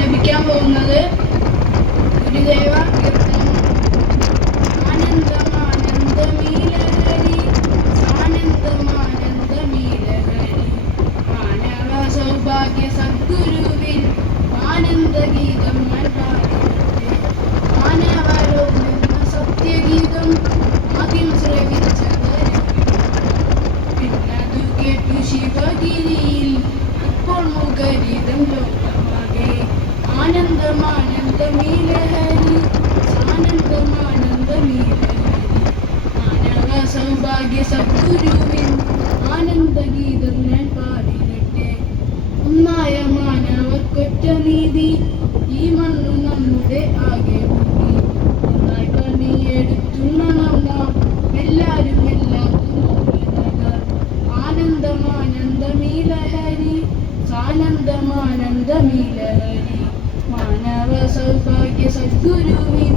ആലപിക്കാൻ പോകുന്നത് ഗുരുദേവ കീർത്തനം. ആനന്ദമാനന്ദമീലഹരി ആനന്ദമാനന്ദമീലഹരി മാനവ സൗഭാഗ്യ സദ്ഗുരുവിൻ ആനന്ദഗീതം ഞാൻ പാടിയിട്ടെ. മാനവരോടുന്ന സത്യഗീതം ആദ്യം ശ്രവിച്ചവരും പിന്നതു കേട്ടു ശിവഗിരിയിൽ ഇപ്പോൾ മുഖരിതം ലോകമാകെ. ആനന്ദമാനന്ദമീലഹരി ആനന്ദമാനന്ദമീലഹരി മാനവ സൗഭാഗ്യ സദ്ഗുരുവിൻ ആനന്ദഗീതം ഞാൻ പാടിയിട്ടെ. ഒന്നായ മാനവർക്കൊറ്റ നീതി ഈ മണ്ണു നമ്മുടെ ആകെ ഭൂമി. ഒന്നായി പണിയെടുത്തുണ്ണണം നാം എല്ലാരും എല്ലാത്തും. ആനന്ദമാനന്ദമീലഹരി ആനന്ദമാനന്ദമീലഹരി മാനവ സൗഭാഗ്യ സദ്ഗുരുവിൻ